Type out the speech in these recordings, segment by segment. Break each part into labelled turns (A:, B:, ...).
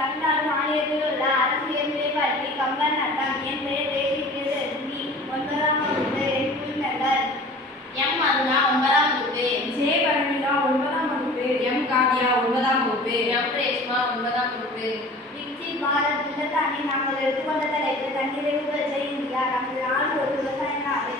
A: தமிழ்நாடு மாநிலத்தில் உள்ள அரசு உயர்நிலைப் பள்ளி கம்பன் நட்டம் என் பெயர் தேசி பிரியதர்ஷினி ஒன்பதாம் வகுப்பு என் குழுநகர்
B: எம் அருணா ஒன்பதாம் வகுப்பு.
C: ஜே பரணிகா ஒன்பதாம் வகுப்பு. எம் காவியா ஒன்பதாம் வகுப்பு.
B: எம் ரேஷ்மா ஒன்பதாம் வகுப்பு.
A: விக்சித் பாரத் திட்டத்தானே நாங்கள் எடுத்துக்கொண்ட தலைப்பு தன்னிறைவு இந்தியா. நமது நாடு ஒரு விவசாய நாடு.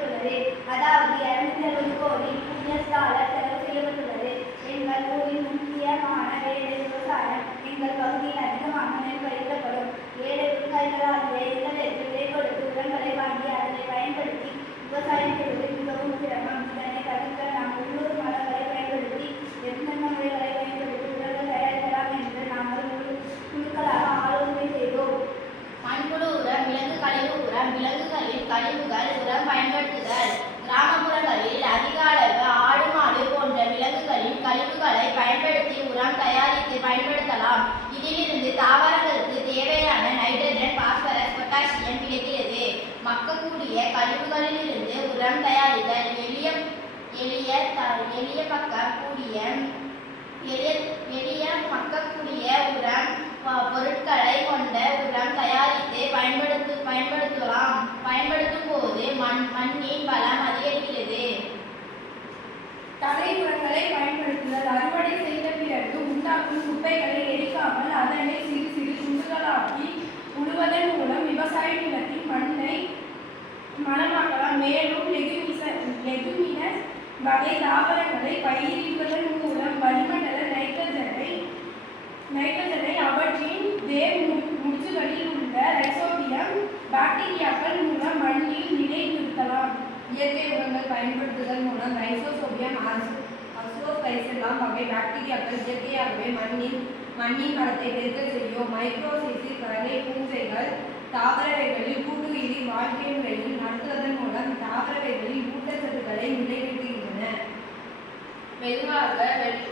A: செய்யப்பட்டுள்ளது அதாவது இருநூத்தி அறுபது கோடி யூஎஸ் டாலர் செலவு செய்யப்பட்டுள்ளது. எங்கள் ஊரில்
B: உரம் தயாரித்து பயன்படுத்தலாம். இதிலிருந்து தாவரங்களுக்கு தேவையான நைட்ரஜன் பாஸ்பரஸ் பொட்டாசியம் கிடைக்கிறது. மக்கக்கூடிய கழிவுகளிலிருந்து உரம் தயாரித்தல் எளிய எளிய த- எளிய பக்கக்கூடிய எளிய எளிய மக்கக்கூடிய உரம் பொருட்களை கொண்ட உரம் தயாரித்து பயன்படுத்து பயன்படுத்தலாம். பயன்படுத்தும் போது மண் மண்ணின்
C: குப்பைகளை எரிக்காமல் அதனை சிறு சிறு துண்டுகளாக்கி உழுவதன் மூலம் விவசாய நிலத்தின் மண்ணை மனமாக்கலாம். மேலும் லெகுமிச லெகுமினஸ் வகை தாவரங்களை பயிரிடுவதன் மூலம் வளிமண்டல நைட்ரஜனை நைட்ரஜனை அவற்றின் வேர் முடிச்சுகளில் உள்ள ரைசோபியம் பாக்டீரியாக்கள் மூலம் மண்ணில் நிலைநிறுத்தலாம்.
D: இயற்கை உரங்கள் பயன்படுத்துதல் மூலம் ரைசோசோபியம் அசோஸ்பைசெல்லாம் வகை பாக்டீரியாக்கள் இயற்கையாகவே மண்ணின் மண்ணின் மரத்தை பெருக்க செய்யும் மைக்ரோசைசில் வகை பூஞ்சைகள் தாவரவைகளில் கூட்டுயிரி வாழ்க்கை முறையில் நடத்துவதன் மூலம் தாவரவைகளில் ஊட்டச்சத்துக்களை நிலைநிறுத்துகின்றன
B: மெதுவாக வெளி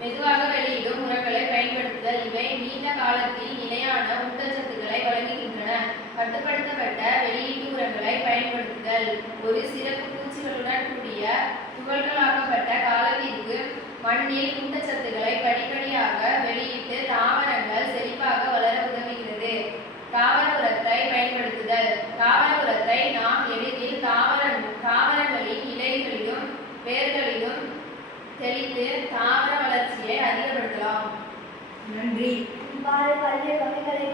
B: மெதுவாக வெளியிடும் உரங்களை பயன்படுத்துதல் இவை நீண்ட காலத்தில் நிலையான ஊட்டச்சத்துக்களை வழங்குகின்றன. கட்டுப்படுத்தப்பட்ட வெளியீட்டு உரங்களை பயன்படுத்துதல் ஒரு சிறப்பு பூச்சிகளுடன் கூடிய துகள்களாக மண்ணில் ஊட்டச்சத்துக்களை படிப்படியாக வெளியிட்டு தாவரங்கள் செழிப்பாக வளர உதவுகிறது. தாவர உரத்தை பயன்படுத்துதல். தாவர உரத்தை நாம் எளிதில் தாவர தாவரங்களின் இலைகளிலும் வேர்களிலும் தெளித்து தாவர வளர்ச்சியை அதிகப்படுத்தலாம்.
D: நன்றி.
A: இவ்வாறு பல்வேறு வகைகளை